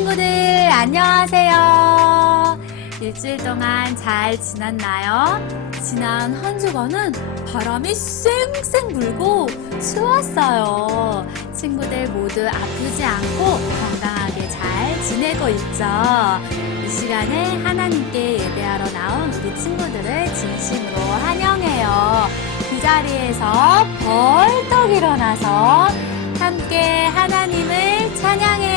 친구들 안녕하세요. 일주일 동안 잘 지났나요? 지난 한 주간은 바람이 쌩쌩 불고 추웠어요. 친구들 모두 아프지 않고 건강하게 잘 지내고 있죠. 이 시간에 하나님께 예배하러 나온 우리 친구들을 진심으로 환영해요. 그 자리에서 벌떡 일어나서 함께 하나님을 찬양해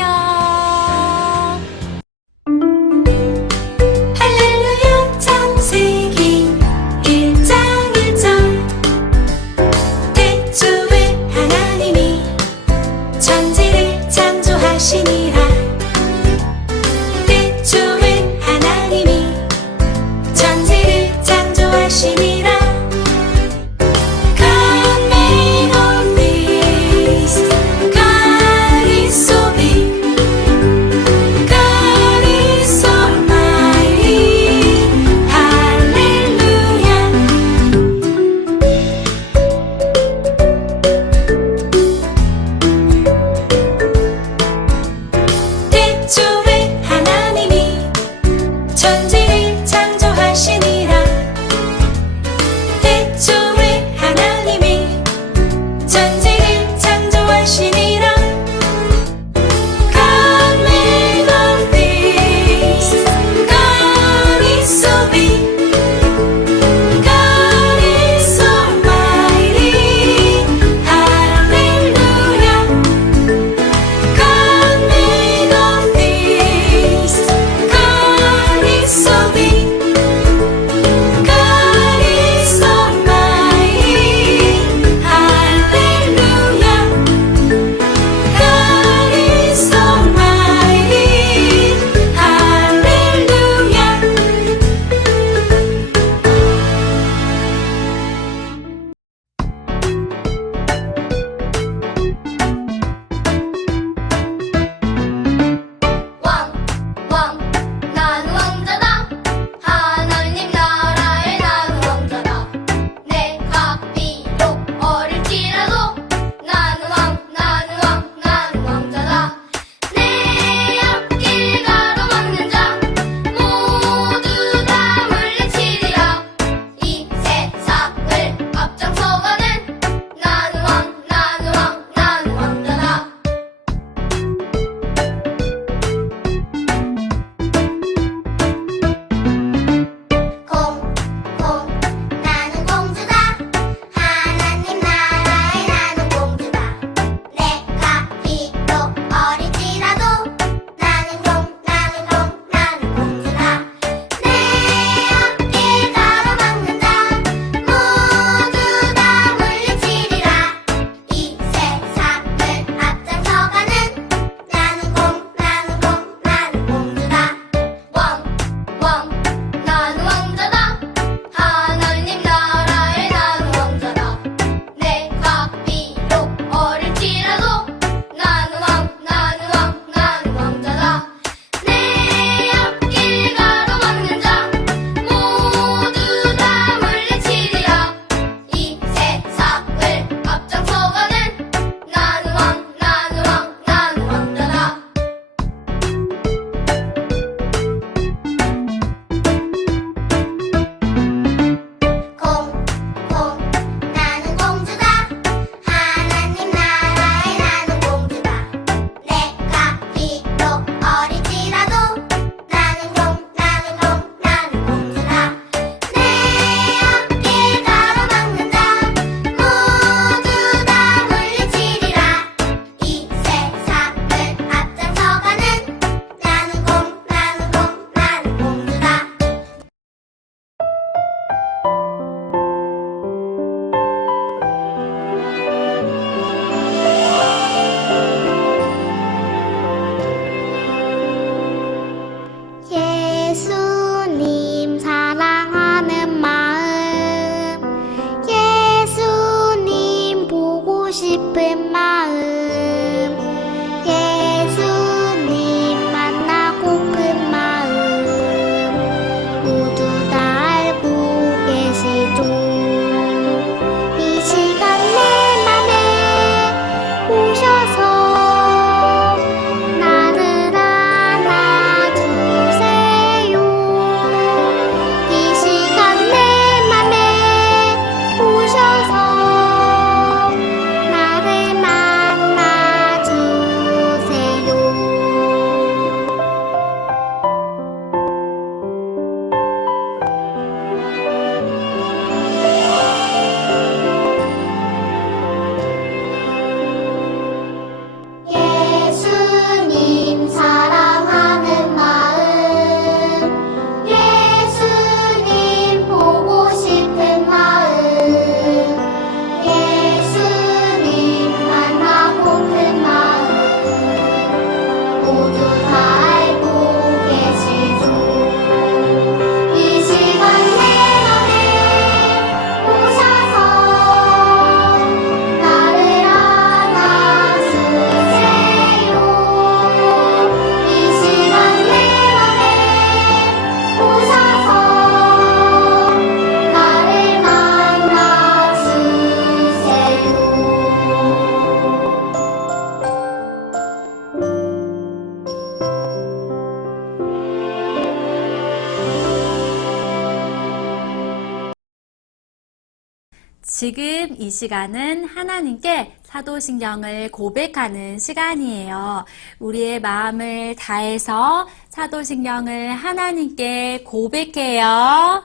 시간은 하나님께 사도신경을 고백하는 시간이에요. 우리의 마음을 다해서 사도신경을 하나님께 고백해요.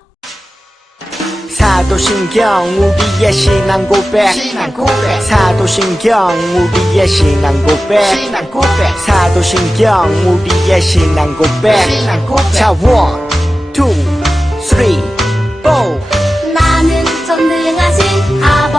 사도신경 우리의 신앙 고백. 사도신경 우리의 신앙 고백. 사도신경 우리의 신앙 고백. 자 원, 투, 쓰리, 포 나는 전능하신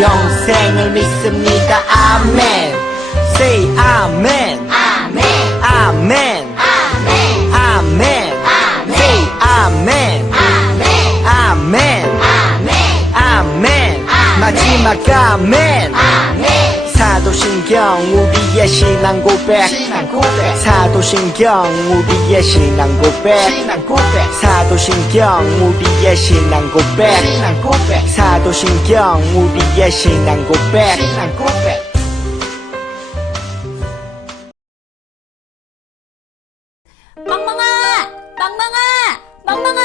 영생을 믿습니다. 아멘. Say 아멘. 아멘 아멘. 아멘 아멘. Say 아멘. 아멘 아멘. 아멘. 마지막 아멘. 아멘 사도신경 우리의 신앙 고백 사도신경 우리의 신앙 고백 사도신경 우리의 신앙 고백 사도신경 우리의 신앙 고백 망망아! 망망아! 망망아!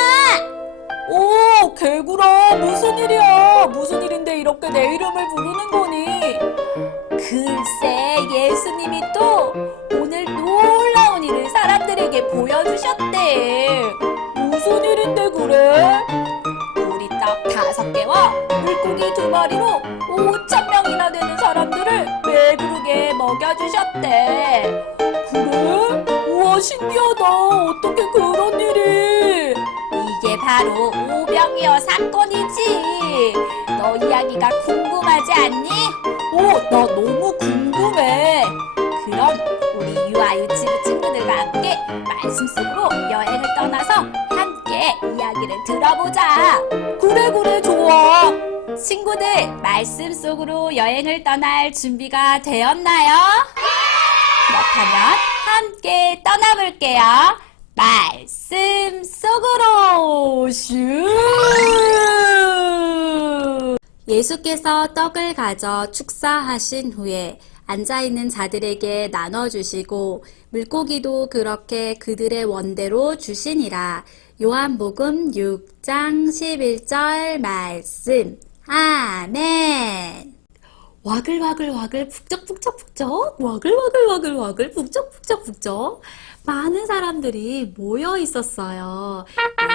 오, 개구라, 무슨 일이야? 무슨 일인데 이렇게 내 이름을 부르는 거니? 글쎄, 예수님이 또 오늘 놀라운 일을 사람들에게 보여주셨대. 무슨 일인데 그래? 보리떡 다섯 개와 물고기 두 마리로 5천 명이나 되는 사람들을 배부르게 먹여주셨대. 그래? 우와 신기하다. 어떻게 그런 일이? 이게 바로 오병이어 사건이지. 너 이야기가 궁금하지 않니? 오, 나 너무 궁금해. 그럼 우리 유아 유치부 친구들과 함께 말씀 속으로 여행을 떠나서 함께 이야기를 들어보자. 그래 그래 좋아. 친구들 말씀 속으로 여행을 떠날 준비가 되었나요? 그렇다면 함께 떠나볼게요. 말씀 속으로 슈! 예수께서 떡을 가져 축사하신 후에 앉아있는 자들에게 나눠주시고 물고기도 그렇게 그들의 원대로 주시니라. 요한복음 6장 11절 말씀. 아멘. 와글와글와글 북적북적북적 와글와글와글와글 북적북적북적 많은 사람들이 모여 있었어요.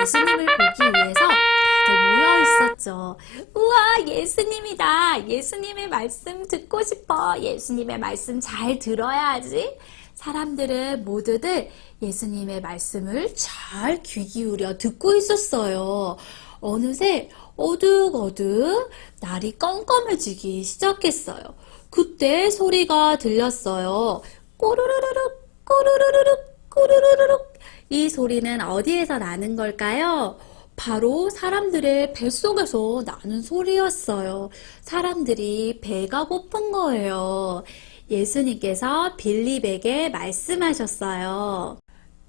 예수님을 보기 위해서 모여 있었죠. 우와 예수님이다. 예수님의 말씀 듣고 싶어. 예수님의 말씀 잘 들어야지. 사람들은 모두들 예수님의 말씀을 잘 귀 기울여 듣고 있었어요. 어느새 어둑어둑 날이 깜깜해지기 시작했어요. 그때 소리가 들렸어요. 꼬르르르륵, 꼬르르르륵, 꼬르르르륵. 이 소리는 어디에서 나는 걸까요? 바로 사람들의 뱃속에서 나는 소리였어요. 사람들이 배가 고픈 거예요. 예수님께서 빌립에게 말씀하셨어요.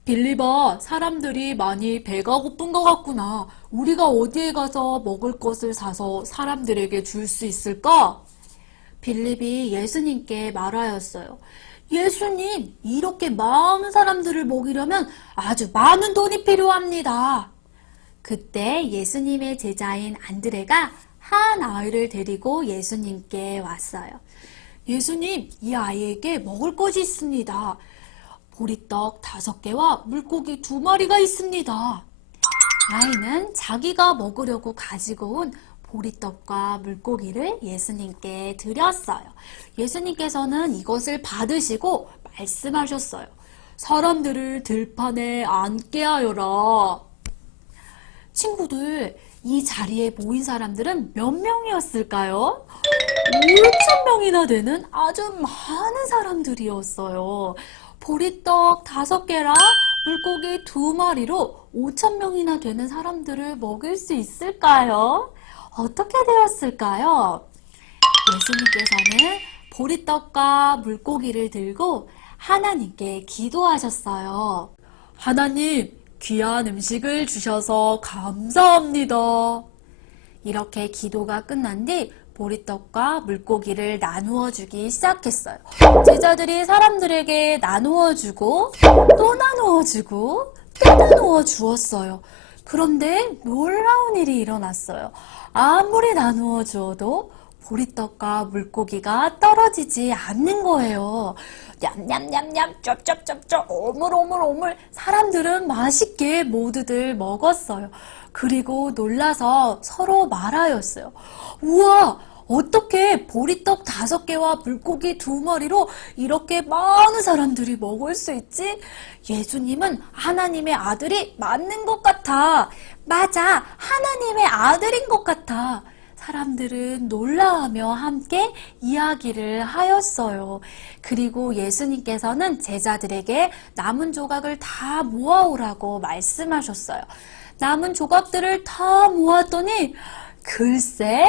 빌리바, 사람들이 많이 배가 고픈 것 같구나. 우리가 어디에 가서 먹을 것을 사서 사람들에게 줄 수 있을까? 빌립이 예수님께 말하였어요. 예수님, 이렇게 많은 사람들을 먹이려면 아주 많은 돈이 필요합니다. 그때 예수님의 제자인 안드레가 한 아이를 데리고 예수님께 왔어요. 예수님, 이 아이에게 먹을 것이 있습니다. 보리떡 다섯 개와 물고기 두 마리가 있습니다. 아이는 자기가 먹으려고 가지고 온 보리떡과 물고기를 예수님께 드렸어요. 예수님께서는 이것을 받으시고 말씀하셨어요. 사람들을 들판에 앉게 하여라. 친구들, 이 자리에 모인 사람들은 몇 명이었을까요? 5천 명이나 되는 아주 많은 사람들이었어요. 보리떡 다섯 개랑 물고기 두 마리로 5천 명이나 되는 사람들을 먹일 수 있을까요? 어떻게 되었을까요? 예수님께서는 보리떡과 물고기를 들고 하나님께 기도하셨어요. 하나님, 귀한 음식을 주셔서 감사합니다. 이렇게 기도가 끝난 뒤 보리떡과 물고기를 나누어 주기 시작했어요. 제자들이 사람들에게 나누어 주고 또 나누어 주고 또 나누어 주었어요. 그런데 놀라운 일이 일어났어요. 아무리 나누어 주어도 보리떡과 물고기가 떨어지지 않는 거예요. 냠냠냠냠 쩝쩝쩝쩝 오물오물오물 사람들은 맛있게 모두들 먹었어요. 그리고 놀라서 서로 말하였어요. 우와! 어떻게 보리떡 다섯 개와 물고기 두 마리로 이렇게 많은 사람들이 먹을 수 있지? 예수님은 하나님의 아들이 맞는 것 같아. 맞아. 하나님의 아들인 것 같아. 사람들은 놀라하며 함께 이야기를 하였어요. 그리고 예수님께서는 제자들에게 남은 조각을 다 모아오라고 말씀하셨어요. 남은 조각들을 다 모았더니 글쎄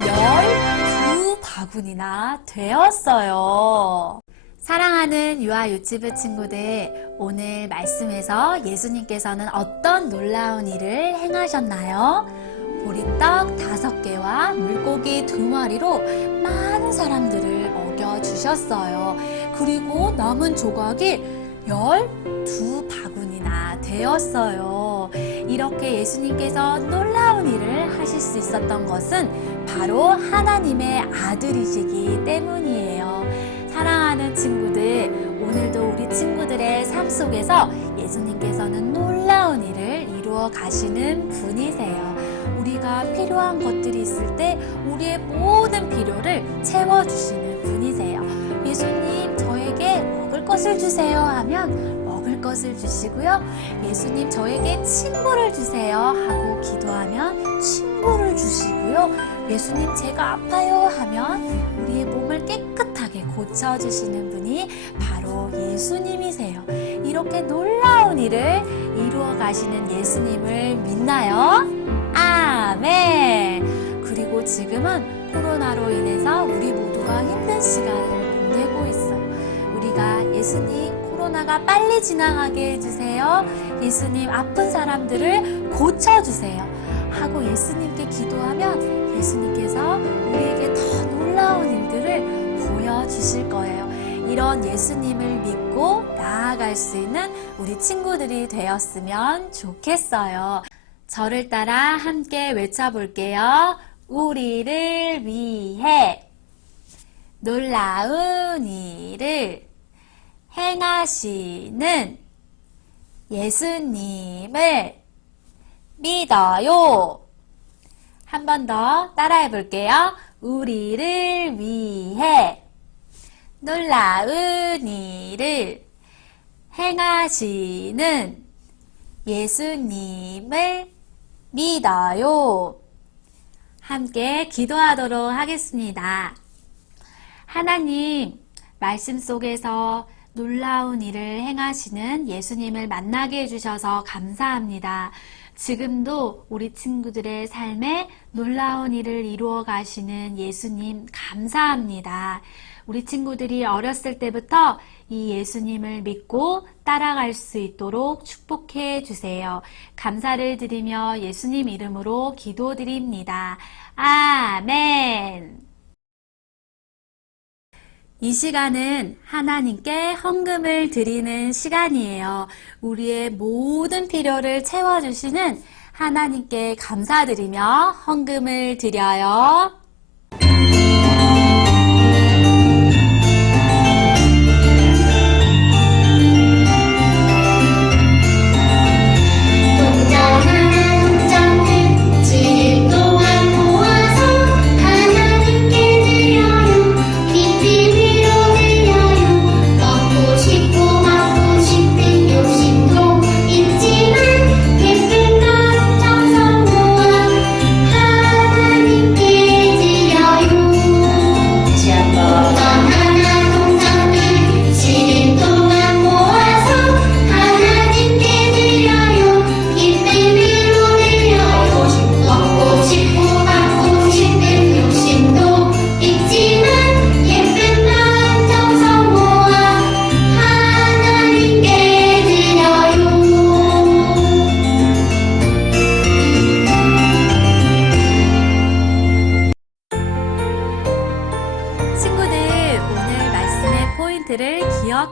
열두 바구니나 되었어요. 사랑하는 유아 유치부 친구들, 오늘 말씀에서 예수님께서는 어떤 놀라운 일을 행하셨나요? 보리떡 다섯 개와 물고기 두 마리로 많은 사람들을 먹여주셨어요. 그리고 남은 조각이 열두 바구니나 되었어요. 이렇게 예수님께서 놀라운 일을 하실 수 있었던 것은 바로 하나님의 아들이시기 때문이에요. 사랑하는 친구들, 오늘도 우리 친구들의 삶 속에서 예수님께서는 놀라운 일을 이루어 가시는 분이세요. 우리가 필요한 것들이 있을 때 우리의 모든 필요를 채워주시는 분이세요. 예수님, 저에게 먹을 것을 주세요 하면 먹을 것을 주시고요. 예수님, 저에게 친구를 주세요 하고 기도하면 친구를 주시고요. 예수님, 제가 아파요 하면 우리의 몸을 깨끗하게 고쳐주시는 분이 바로 예수님이세요. 이렇게 놀라운 일을 이루어 가시는 예수님을 믿나요? 아멘! 그리고 지금은 코로나로 인해서 우리 모두가 힘든 시간을 보내고 있어요. 우리가 예수님 코로나가 빨리 지나가게 해주세요. 예수님 아픈 사람들을 고쳐주세요. 하고 예수님께 기도하면 예수님께서 우리에게 더 놀라운 일들을 보여주실 거예요. 이런 예수님을 믿고 나아갈 수 있는 우리 친구들이 되었으면 좋겠어요. 저를 따라 함께 외쳐볼게요. 우리를 위해 놀라운 일을 행하시는 예수님을 믿어요. 한 번 더 따라해 볼게요. 우리를 위해 놀라운 일을 행하시는 예수님을 믿어요. 함께 기도하도록 하겠습니다. 하나님, 말씀 속에서 놀라운 일을 행하시는 예수님을 만나게 해주셔서 감사합니다. 지금도 우리 친구들의 삶에 놀라운 일을 이루어 가시는 예수님 감사합니다. 우리 친구들이 어렸을 때부터 이 예수님을 믿고 따라갈 수 있도록 축복해 주세요. 감사를 드리며 예수님 이름으로 기도드립니다. 아멘. 이 시간은 하나님께 헌금을 드리는 시간이에요. 우리의 모든 필요를 채워주시는 하나님께 감사드리며 헌금을 드려요.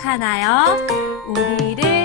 기억하나요? 우리를